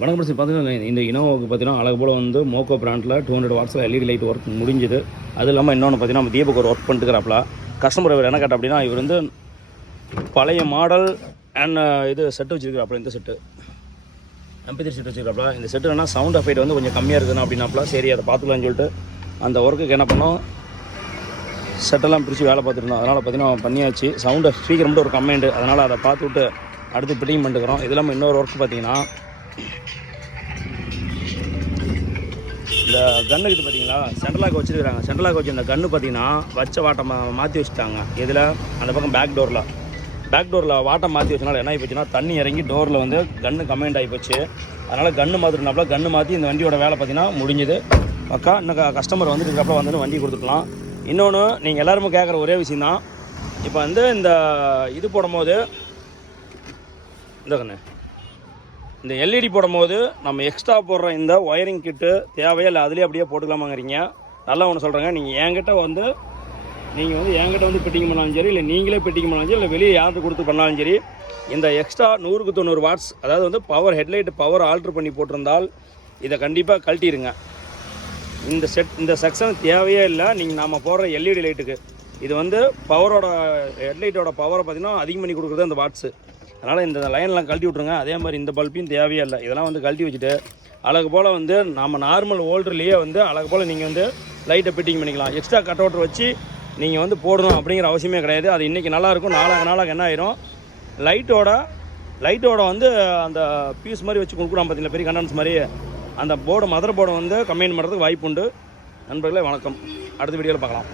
வணக்கம் பிரச்சனை பார்த்தீங்கன்னா இந்த இனோவாவுக்கு பார்த்தீங்கன்னா அழகு போல் வந்து மோக்கோ பிராண்டில் 200 வாட்ஸில் எல்இடி லைட் ஒர்க் முடிஞ்சுது. அது இல்லாமல் இன்னொன்று பார்த்தீங்கன்னா நம்ம தீபக் ஒரு ஒர்க் பண்ணிட்டுக்கிறாப்ல. கஸ்டமர் இவர் என்ன கேட்ட அப்படின்னா இவர் வந்து பழைய மாடல் அண்ட் இது செட்டு வச்சுருக்கிறாப்ல. இந்த செட்டு MP3 செட் வச்சுருக்காப்ல. இந்த செட்டு என்ன சவுண்ட் எஃபெக்ட் வந்து கொஞ்சம் கம்மியாக இருக்குதுன்னு அப்படின்னாப்ல. சரி அதை பார்த்துக்கலான்னு சொல்லிட்டு அந்த ஒர்க்குக்கு என்ன பண்ணோம், செட்டெல்லாம் பிரித்து வேலை பார்த்துருந்தோம். அதனால் பார்த்தீங்கன்னா பண்ணியாச்சு. சவுண்டை ஸ்பீக்கர் மட்டும் ஒரு கம்ப்ளைண்ட், அதனால் அதை பார்த்துவிட்டு அடுத்து ஃபிட்டிங் பண்ணிட்டுக்கிறோம். இது இல்லாமல் இன்னொரு ஒர்க் பார்த்தீங்கன்னா இந்த கன்று இது பார்த்தீங்களா, சென்ட்ரலாக வச்சுருக்காங்க. சென்ட்ரலாக வச்சு இந்த கன்று பார்த்தீங்கன்னா வச்ச வாட்டம் மாற்றி வச்சுட்டாங்க. இதில் அந்த பக்கம் பேக் டோரில் வாட்டம் மாற்றி வச்சனால என்ன ஆகி போச்சுன்னா தண்ணி இறங்கி டோரில் வந்து கன்று கமெண்ட் ஆகி போச்சு. அதனால் கன்று மாற்றினாப்புல கன்று மாற்றி இந்த வண்டியோட வேலை பார்த்தீங்கன்னா முடிஞ்சுது. பக்கா இன்னும் கஸ்டமர் வந்துட்டு இருக்கிறப்ப வந்து வண்டி கொடுத்துக்கலாம். இன்னொன்று நீங்கள் எல்லாருமே கேட்குற ஒரே விஷயந்தான், இப்போ வந்து இந்த இது போடும்போது இந்த எல்இடி போடும்போது நம்ம எக்ஸ்ட்ரா போடுற இந்த ஒயரிங் கிட்டு தேவையா இல்லை அதுலேயே அப்படியே போட்டுக்கலாமாங்கிறீங்க. நல்லா ஒன்று சொல்கிறேங்க, நீங்கள் என்கிட்ட வந்து ஃபிட்டிங் பண்ணாலும் சரி, இல்லை நீங்களே ஃபிட்டிங் பண்ணாலும் சரி, இல்லை வெளியே யாருக்கு கொடுத்து பண்ணாலும் சரி, இந்த எக்ஸ்ட்ரா 100க்கு 90 வாட்ஸ் அதாவது வந்து பவர் ஹெட்லைட் பவர் ஆல்ட்ரு பண்ணி போட்டிருந்தால் இதை கண்டிப்பாக கழட்டிடுங்க. இந்த செக்ஷன் தேவையே இல்லை. நீங்கள் நாம் போடுற எல்இடி லைட்டுக்கு இது வந்து பவரோட ஹெட்லைட்டோட பவரை பார்த்திங்கன்னா அதிகம் பண்ணி கொடுக்குறது அந்த வாட்ஸு. அதனால் இந்த லைன்லாம் கழட்டி விட்ருங்க. அதே மாதிரி இந்த பல்பையும் தேவையே இல்லை. இதெல்லாம் வந்து கழட்டி வச்சுட்டு அழகு போல் வந்து நம்ம நார்மல் ஓல்டர்லேயே வந்து அழகு போல் நீங்கள் வந்து லைட்டை ஃபிட்டிங் பண்ணிக்கலாம். எக்ஸ்ட்ரா கட் அவுட்டர் வச்சு நீங்கள் வந்து போடணும் அப்படிங்கிற அவசியமே கிடையாது. அது இன்றைக்கி நல்லாயிருக்கும். நாளாக என்ன ஆயிரும், லைட்டோட வந்து அந்த பீஸ் மாதிரி வச்சு கொடுக்குறோம் பார்த்தீங்களா, பெரிய கண்டன்ஸ் மாதிரி, அந்த மதர் போர்டை வந்து கம்பைன் பண்ணுறதுக்கு வாய்ப்பு உண்டு. நண்பர்களே வணக்கம், அடுத்த வீடியோவில் பார்க்கலாம்.